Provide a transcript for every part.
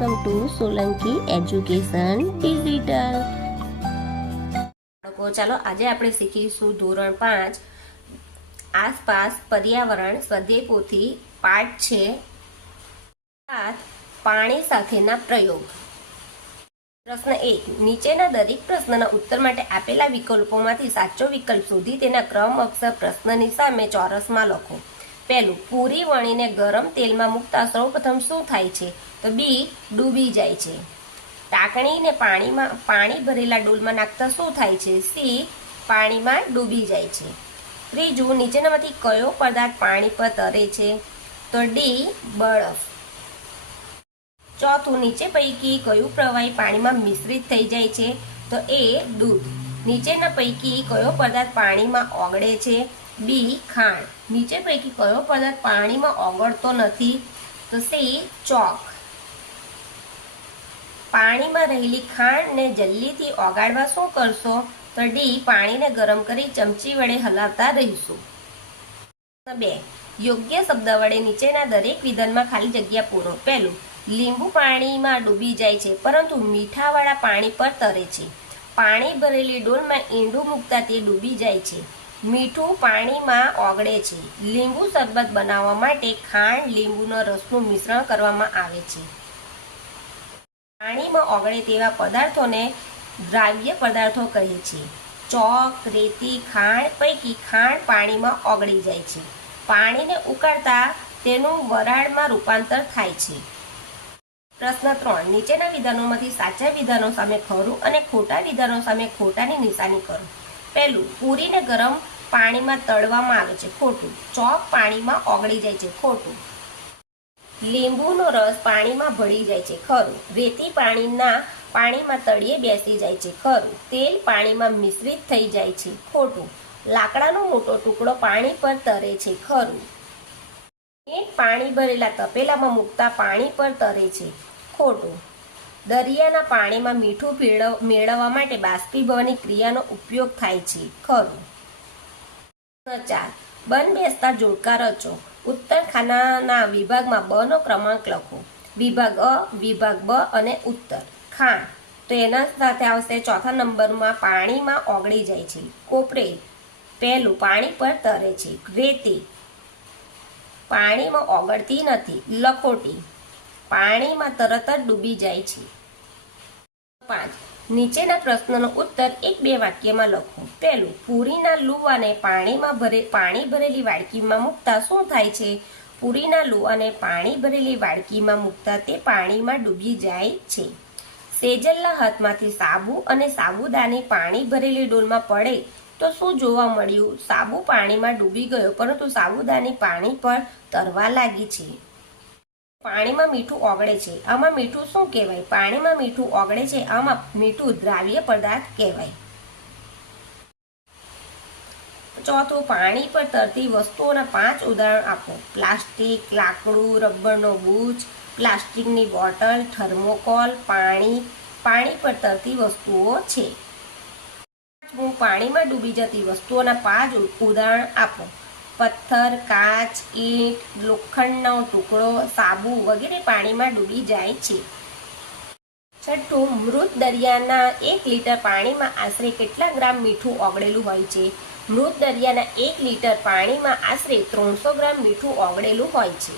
Welcome to Solanki education digital. ચાલો આજે આપણે શીખીશું ધોરણ 5 આસપાસ પર્યાવરણ સ્વાધ્યાય પોથી પાઠ છે 7 પાણી સાથેના પ્રયોગ. પ્રશ્ન 1. નીચેના દરેક પ્રશ્નના ઉત્તર માટે આપેલા વિકલ્પોમાંથી સાચો વિકલ્પ શોધી તેના ક્રમ અક્ષર પ્રશ્નની સામે ચોરસમાં લખો. પહેલું, પૂરી વણીને ગરમ તેલમાં મૂકતા સૌપ્રથમ શું થાય છે? તો બી, ડૂબી જાય છે. ટાંકણીને પાણી ભરેલા ડોલમાં નાખતા શું થાય છે? સી, પાણીમાં ડૂબી જાય છે. ત્રીજું, નીચેનામાંથી કયો પદાર્થ પાણી પર તરે છે? તો ડી, બરફ. ચોથું, નીચે પૈકી કયું પ્રવાહી પાણીમાં મિશ્રિત થઈ જાય છે? તો એ, દૂધ. નીચેના પૈકી કયો પદાર્થ પાણીમાં ઓગળે છે? બી, ખાંડ. નીચે પૈકી કયો પદાર્થ પાણીમાં ઓગળતો નથી? તો સી, ચોક. પાણીમાં રહેલી ખાંડને જલ્દીથી ઓગાળવા શું કરશો? તો ડી, પાણીને ગરમ કરી ચમચી વડે હલાવતા રહીશું. 2. યોગ્ય શબ્દ વડે નીચેના દરેક વિધાનમાં ખાલી જગ્યા પૂરો. પહેલું, લીંબુ પાણીમાં ડૂબી જાય છે પરંતુ મીઠાવાળા પાણી પર તરે છે. પાણી ભરેલી ડોલમાં ઈંડું મૂકતા તે ડૂબી જાય છે. મીઠું પાણીમાં ઓગળે છે. લીંબુ શરબત બનાવવા માટે ખાંડ લીંબુના રસનું મિશ્રણ કરવામાં આવે છે. પાણીમાં ઓગળે તેવા પદાર્થોને દ્રાવ્ય પદાર્થો કહે છે. ચોક, રેતી, ખાંડ પૈકી ખાંડ પાણીમાં ઓગળી જાય છે. પાણીને ઉકાળતા તેનું વરાળમાં રૂપાંતર થાય છે. પ્રશ્ન 3. નીચેના વિધાનોમાંથી સાચા વિધાનો સામે ખરું અને ખોટા વિધાનો સામે ખોટાની નિશાની કરો. પહેલું, પૂરીને ગરમ પાણીમાં તળવામાં આવે છે. ખોટું. ચોક પાણીમાં ઓગળી જાય છે. ખોટું. લીંબુનો રસ પાણીમાં ભળી જાય છે. ખરું. રેતી પાણીમાં તળિયે બેસી જાય છે. ખરું. તેલ પાણીમાં મિશ્રિત થઈ જાય છે. ખોટું. લાકડાનો મોટો ટુકડો પાણી પર તરે છે. ખરું. ઈંટ પાણી ભરેલા તપેલામાં મૂકતા પાણી પર તરે છે. ખોટું. દરિયાના પાણીમાં મીઠું મેળવવા માટે બાષ્પીભવનની ક્રિયાનો ઉપયોગ થાય છે. ખરું. 4. બંધબેસતા જોડકા રચો. ઉત્તર ખાનાના વિભાગમાં બ નો ક્રમાંક લખો. વિભાગ અ, વિભાગ બ અને ઉત્તર. ખાંડ તો એના સાથે આવશે ચોથા નંબરમાં પાણીમાં ઓગળી જાય છે. કોપરેલ પહેલું, પાણી પર તરે છે. રેતી પાણીમાં ઓગળતી નથી. લખોટી પાણીમાં તરત જ ડૂબી જાય છે. 5. નીચેના પ્રશ્નનો ઉત્તર 1-2 વાક્યમાં લખો. પહેલું, પૂરીના લુવાને પાણી ભરેલી વાડકીમાં મૂકતા શું થાય છે? પૂરીના લુવાને પાણી ભરેલી વાડકીમાં મૂકતા તે પાણીમાં ડૂબી જાય છે. સેજલના હાથમાંથી સાબુ અને સાબુદાની પાણી ભરેલી ડોલમાં પડે તો શું જોવા મળ્યું? સાબુ પાણીમાં ડૂબી ગયો પરંતુ સાબુદાની પાણી પર તરવા લાગી છે. પાણીમાં મીઠું ઓગળે છે. આમાં મીઠું શું કહેવાય? પાણીમાં મીઠું ઓગળે છે. આમાં મીઠું દ્રાવ્ય પદાર્થ કહેવાય. ચોથું, પાણી પર તરતી વસ્તુઓના 5 ઉદાહરણ આપો. પ્લાસ્ટિક, લાકડું, રબરનો બૂચ, પ્લાસ્ટિકની બોટલ, થર્મોકોલ. પાણી પર તરતી વસ્તુઓ છે. પાણીમાં ડૂબી જતી વસ્તુઓના 5 ઉદાહરણ આપો. પથ્થર, કાચ, ઈંટ, લોખંડનો ટુકડો, સાબુ વગેરે પાણીમાં ડૂબી જાય છે. છઠ્ઠું, મૃત દરિયાના 1 લીટર પાણીમાં આશરે કેટલા ગ્રામ મીઠું ઓગળેલું હોય છે? મૃત દરિયાના 1 લીટર પાણીમાં આશરે 300 ગ્રામ મીઠું ઓગળેલું હોય છે.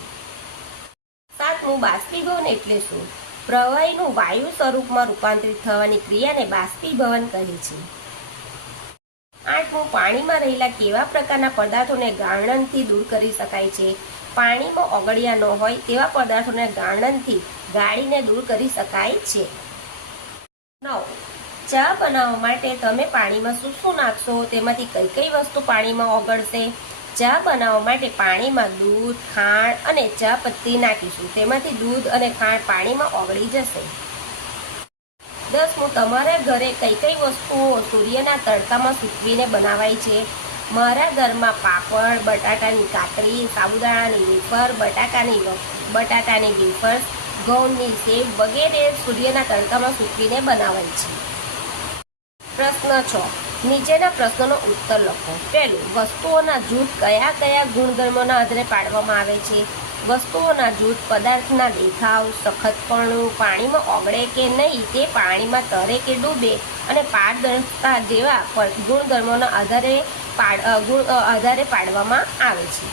7મું, બાષ્પીભવન એટલે શું? પ્રવાહીનું વાયુ સ્વરૂપમાં રૂપાંતરિત થવાની ક્રિયાને બાષ્પીભવન કહે છે. 8મું, પાણીમાં રહેલા કેવા પ્રકારના પદાર્થોને ગાળણથી દૂર કરી શકાય છે? પાણીમાં ઓગળ્યા ન હોય તેવા પદાર્થોને ગાળણથી ગાળીને દૂર કરી શકાય છે. 9. ચા બનાવવા માટે તમે પાણીમાં શું નાખશો? તેમાંથી કઈ વસ્તુ પાણીમાં ઓગળશે? ચા બનાવવા માટે પાણીમાં દૂધ, ખાંડ અને ચા પત્તી નાખીશું. તેમાંથી દૂધ અને ખાંડ પાણીમાં ઓગળી જશે. 10મું, તમારા ઘરે કઈ વસ્તુઓ સૂર્યના તડકામાં સૂકવીને બનાવાય છે? મારા ઘરમાં પાપડ, બટાટાની કાતરી, સાબુદાણાની વેફર, બટાટાની વેફર્સ, ઘઉંની સેવ વગેરે સૂર્યના તડકામાં સૂકવીને બનાવાય છે. પ્રશ્ન 6. નીચેના પ્રશ્નોનો ઉત્તર લખો. પહેલું, વસ્તુઓના જૂથ કયા ગુણધર્મોના આધારે પાડવામાં આવે છે? વસ્તુઓના જૂથ, પદાર્થના દેખાવ, સખતપણું, પાણીમાં ઓગળે કે નહીં તે, પાણીમાં તરે કે ડૂબે અને પારદર્શકતા જેવા ગુણધર્મોના આધારે પાડવામાં આવે છે.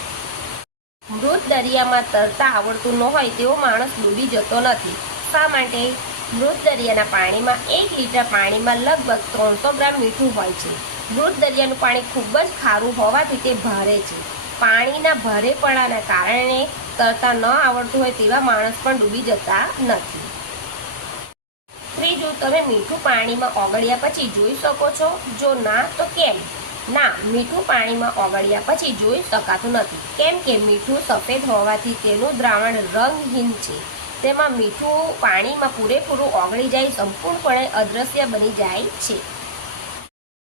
મૃત દરિયામાં તરતા આવડતું ન હોય તેવો માણસ ડૂબી જતો નથી. શા માટે? મૃત દરિયાના પાણીમાં 1 લીટર પાણીમાં લગભગ 300 ગ્રામ મીઠું હોય છે. મૃત દરિયાનું પાણી ખૂબ જ ખારું હોવાથી તે ભારે છે. પાણીના ભારેપણાના કારણે તરતા ન આવડતું હોય તેવા માણસ પણ ડૂબી જતા નથી. ત્રીજું, તમે મીઠું પાણીમાં ઓગળ્યા પછી જોઈ શકો છો? જો ના તો કેમ? ના, મીઠું પાણીમાં ઓગળ્યા પછી જોઈ શકાતું નથી, કેમ કે મીઠું સફેદ હોવાથી તેનું દ્રાવણ રંગહીન છે. તેમાં મીઠું પાણીમાં પૂરેપૂરું ઓગળી જાય, સંપૂર્ણપણે અદૃશ્ય બની જાય છે.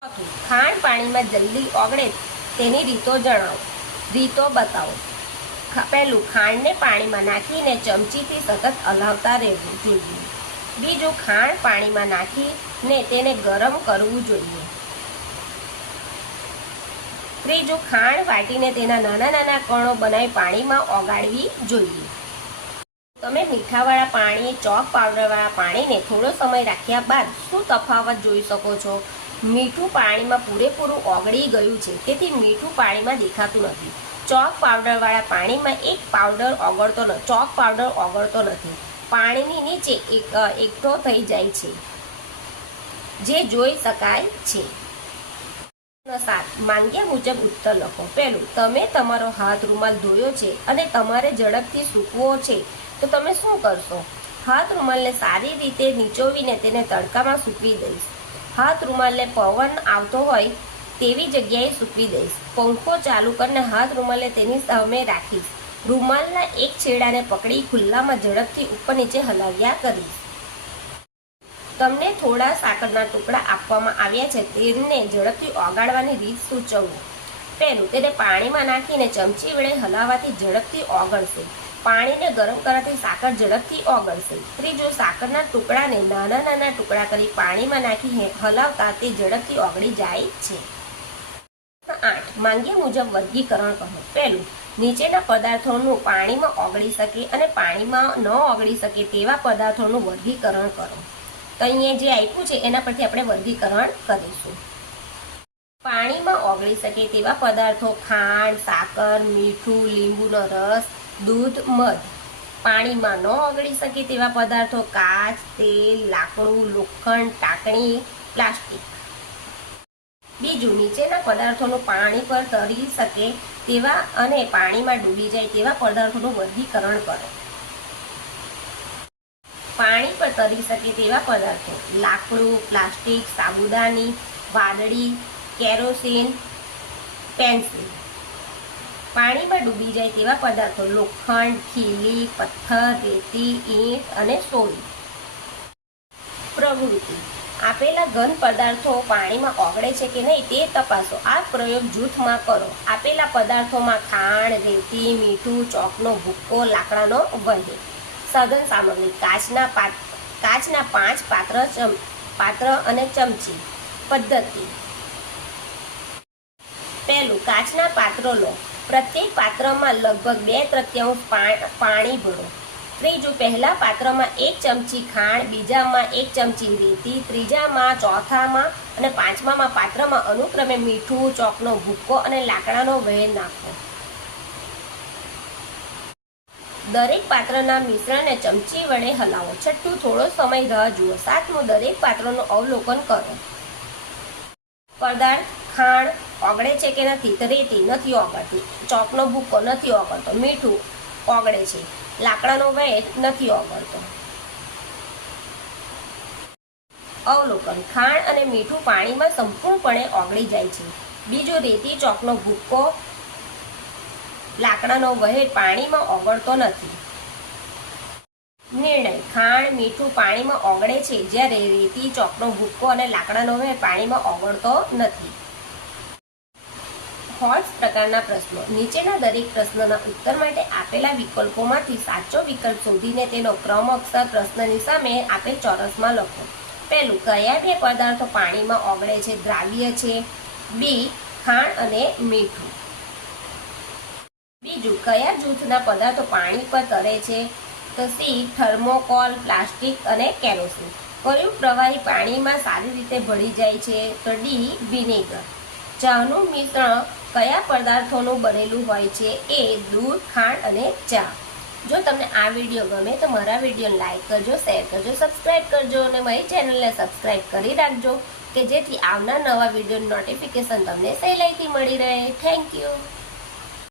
ચોથું, ખાંડ પાણીમાં જલ્દી ઓગળે તેની રીતો જણાવો. રીતો બતાવો. પહેલું, ખાંડને પાણીમાં નાખીને ચમચીથી સતત હલાવતા રહેવું જોઈએ. બીજું, ખાંડ પાણીમાં નાખીને તેને ગરમ કરવું જોઈએ. ત્રીજું, ખાંડ વાટીને તેના નાના નાના કણો બનાવી પાણીમાં ઓગાળવી જોઈએ. તમે મીઠાવાળા પાણી, ચોક પાવડરવાળા પાણીને થોડો સમય રાખ્યા બાદ શું તફાવત જોઈ શકો છો? મીઠું પાણીમાં પૂરેપૂરું ઓગળી ગયું છે, તેથી મીઠું પાણીમાં દેખાતું નથી. ચોક પાવડરવાળા પાણીમાં ચોક પાવડર ઓગળતો નથી, પાણીની નીચે એકઠો થઈ જાય છે, જે જોઈ શકાય છે. 7. માંગ્યા મુજબ ઉત્તર લખો. પહેલું, તમે તમારો હાથ રૂમાલ ધોયો છે અને તમારે ઝડપથી સૂકવવો છે, તો તમે શું કરશો? હાથ રૂમાલને સારી રીતે નીચોવીને તેને તડકામાં સૂકવી દઈશ. હાથ રૂમાલને પવન આવતો હોય તેવી જગ્યાએ સૂકવી દઈશ. પંખો ચાલુ કરીને હાથ રૂમાલને તેની સામે રાખીશ. રૂમાલના એક છેડાને પકડી ખુલ્લામાં ઝડપથી ઉપર નીચે હલાવ્યા કરીશ. તમને થોડા સાકરના ટુકડા આપવામાં આવ્યા છે, તેમને ઝડપથી ઓગાળવાની રીત સૂચવો. પહેલું, તેને પાણીમાં નાખીને ચમચી વડે હલાવવાથી ઝડપથી ઓગળશે. પાણીને ગરમ કરવાથી સાકર ઝડપથી ઓગળશે. ત્રીજું, સાકરના ટુકડાને નાના નાના ટુકડા કરી પાણીમાં નાખી હલાવતા તે ઝડપથી ઓગળી જાય છે. 8. માંગ્યા મુજબ વર્ગીકરણ કહો. પહેલું, નીચેના પદાર્થોનું પાણીમાં ઓગળી શકે અને પાણીમાં ન ઓગળી શકે તેવા પદાર્થોનું વર્ગીકરણ કરો. તો અહીંયા જે આપ્યું છે એના પરથી આપણે વર્ગીકરણ કરીશું. પાણીમાં ઓગળી શકે તેવા પદાર્થો: ખાંડ, સાકર, મીઠું, લીંબુનો રસ, દૂધ, મધ. પાણીમાં ન ઓગળી શકે તેવા પદાર્થો: કાચ, તેલ, લાકડું, લોખંડ, ટાંકણી, પ્લાસ્ટિક. બીજું, નીચેના પદાર્થોનું પાણી પર તરી શકે તેવા અને પાણીમાં ડૂબી જાય તેવા પદાર્થોનું વર્ગીકરણ કરો. પાણી પર તરી શકે તેવા પદાર્થો: લાકડું, પ્લાસ્ટિક, સાબુદાની, વાદળી, કેરોસીન, પેન્સિલ. પાણીમાં ડૂબી જાય તેવા પદાર્થો: લોખંડ, ખીલી, પથ્થર, રેતી, ઈંટ અને સોય. પ્રવૃત્તિ: આપેલા ઘન પદાર્થો પાણીમાં ઓગળે છે કે નહીં તે તપાસો. આ પ્રયોગ જૂથમાં કરો. આપેલા પદાર્થોમાં ખાંડ, રેતી, મીઠું, ચોકનો ભૂક્કો, લાકડાનો વહે. સાધન સામગ્રી: કાચના 5 પાત્ર અને ચમચી. પદ્ધતિ: પહેલું, કાચના પાત્રો લો. પ્રત્યેક પાત્રમાં લગભગ 2/3 પાણી ભરો. ત્રીજું, પહેલા પાત્રમાં 1 ચમચી ખાંડ, બીજામાં 1 ચમચી રેતી, ત્રીજામાં, ચોથામાં અને પાંચમામાં પાત્રમાં અનુક્રમે મીઠું, ચોકનો ભૂક્કો અને લાકડાનો વહેર નાખો. દરેક પાત્રના મિશ્રણને ચમચી વડે હલાવો. છઠ્ઠું, થોડો સમય રાહ જુઓ. સાતમું, દરેક પાત્રનું અવલોકન કરો. પદાર્થ: ખાંડ ઓગળે છે કે નથી? તો રેતી નથી ઓગળતી. ચોકનો ભૂક્કો નથી ઓગળતો. મીઠું ઓગળે છે. લાકડાનો વહેર નથી ઓગળતો. અવલોકન: ખાંડ અને મીઠું પાણીમાં સંપૂર્ણપણે ઓગળી જાય છે. બીજું, રેતી, ચોકનો ભૂક્કો, લાકડાનો વહેર પાણીમાં ઓગળતો નથી. નિર્ણય: ખાંડ, મીઠું પાણીમાં ઓગળે છે, જ્યારે રેતી, ચોકનો ભૂક્કો અને લાકડાનો વહેર પાણીમાં ઓગળતો નથી. હોલ્સ પ્રકારના પ્રશ્નો: નીચેના દરેક પ્રશ્નના ઉત્તર માટે આપેલા વિકલ્પોમાંથી સાચો વિકલ્પ શોધીને તેનો ક્રમ અક્ષર પ્રશ્નની સામે આપેલ ચોરસમાં લખો. પહેલું, કયા 2 પદાર્થો પાણીમાં ઓગળે છે? દ્રાવ્ય છે. બી, ખાંડ અને મીઠું. બીજું, કયા જૂથના પદાર્થો પાણી પર તરે છે? તો સી થર્મોકોલ, પ્લાસ્ટિક અને કેરોસીન. કયું પ્રવાહી પાણીમાં સારી રીતે ભળી જાય છે? તો ડી વિનેગર. ચાનું મિશ્રણ કયા પદાર્થોનું બનેલું હોય છે? એ દૂધ, ખાંડ અને ચા. જો તમને આ વિડીયો ગમે તો મારા વિડીયોને લાઈક કરજો, શેર કરજો, સબસ્ક્રાઇબ કરજો અને મારી ચેનલને સબસ્ક્રાઇબ કરી રાખજો કે જેથી આવનાર નવા વિડીયોનું નોટિફિકેશન તમને સહેલાઈથી મળી રહે. Thank you.